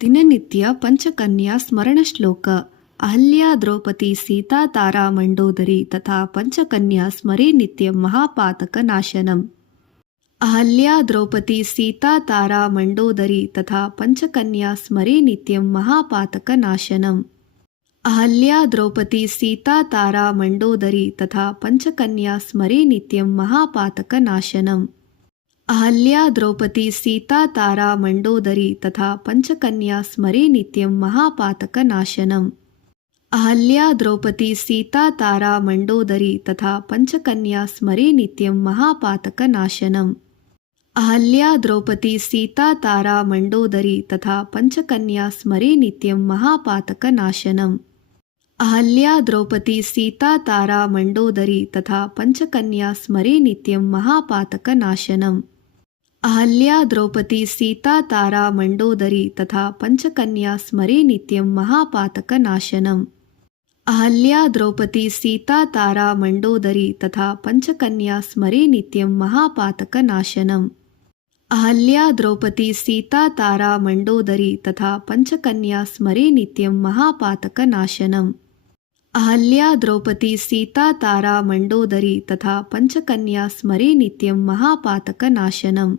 ದಿನನಿತ್ಯ ಪಂಚಕನ್ಯಾ ಸ್ಮರಣ ಶ್ಲೋಕ. ಅಹಲ್ಯಾ ದ್ರೌಪದಿ ಸೀತಾ ತಾರಾ ಮಂಡೋದರಿ ತಥಾ ಪಂಚಕನ್ಯಾ ಸ್ಮರೇ ನಿತ್ಯಂ ಮಹಾಪಾತಕ ನಾಶನಂ. ಅಹಲ್ಯಾ ದ್ರೌಪದಿ ಸೀತಾ ತಾರಾ ಮಂಡೋದರಿ ತಥಾ ಪಂಚಕನ್ಯಾ ಸ್ಮರೇ ನಿತ್ಯಂ ಮಹಾಪಾತಕ ನಾಶನಂ. ಅಹಲ್ಯಾ ದ್ರೌಪದಿ ಸೀತಾ ತಾರಾ ಮಂಡೋದರಿ ತಥಾ ಪಂಚಕನ್ಯಾ ಸ್ಮರೇ ನಿತ್ಯಂ ಮಹಾಪಾತಕ ನಾಶನಂ. ಅಹಲ್ಯಾ ದ್ರೌಪದಿ ಸೀತಾ ತಾರಾ ಮಂಡೋದರಿ ತಥಾ ಪಂಚಕನ್ಯಾ ಸ್ಮರೇ ನಿತ್ಯಂ ಮಹಾಪಾತಕ ನಾಶನಂ. ಅಹಲ್ಯಾ ದ್ರೌಪದಿ ಸೀತಾ ತಾರಾ ಮಂಡೋದರಿ ತಥಾ ಪಂಚಕನ್ಯಾ ಸ್ಮರೇ ನಿತ್ಯಂ ಮಹಾಪಾತಕ ನಾಶನಂ. ಅಹಲ್ಯಾ ದ್ರೌಪದಿ ಸೀತಾ ತಾರಾ ಮಂಡೋದರಿ ತಥಾ ಪಂಚಕನ್ಯಾ ಸ್ಮರೇ ನಿತ್ಯಂ ಮಹಾಪಾತಕ ನಾಶನಂ. ಅಹಲ್ಯಾ ದ್ರೌಪದಿ ಸೀತಾ ತಾರಾ ಮಂಡೋದರಿ ತಥಾ ಪಂಚಕನ್ಯಾ ಸ್ಮರೇ ನಿತ್ಯಂ ಮಹಾಪಾತಕ ನಾಶನಂ. ಅಹಲ್ಯಾ ದ್ರೌಪದಿ ಸೀತಾ ತಾರಾ ಮಂಡೋದರಿ ತಥಾ ಪಂಚಕನ್ಯಾ ಸ್ಮರೇ ನಿತ್ಯಂ ಮಹಾಪಾತಕ ನಾಶನಂ. ಅಹಲ್ಯಾ ದ್ರೌಪದಿ ಸೀತಾ ತಾರಾ ಮಂಡೋದರಿ ತಥಾ ಪಂಚಕನ್ಯಾ ಸ್ಮರೇ ನಿತ್ಯಂ ಮಹಾಪಾತಕ ನಾಶನಂ. ಅಹಲ್ಯಾ ದ್ರೌಪದಿ ಸೀತಾ ತಾರಾ ಮಂಡೋದರಿ ತಥಾ ಪಂಚಕನ್ಯಾ ಸ್ಮರೇ ನಿತ್ಯಂ ಮಹಾಪಾತಕ ನಾಶನಂ. ಅಹಲ್ಯಾ ದ್ರೌಪದಿ ಸೀತಾ ತಾರಾ ಮಂಡೋದರಿ ತಥಾ ಪಂಚಕನ್ಯಾ ಸ್ಮರೇ ನಿತ್ಯಂ ಮಹಾಪಾತಕ ನಾಶನಂ.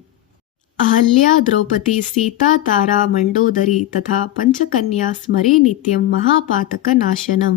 ಅಹಲ್ಯಾ ದ್ರೌಪದಿ ಸೀತಾ ತಾರಾ ಮಂಡೋದರಿ ತಥಾ ಪಂಚಕನ್ಯಾ ಸ್ಮರೇ ನಿತ್ಯಂ ಮಹಾಪಾತಕ ನಾಶನಂ.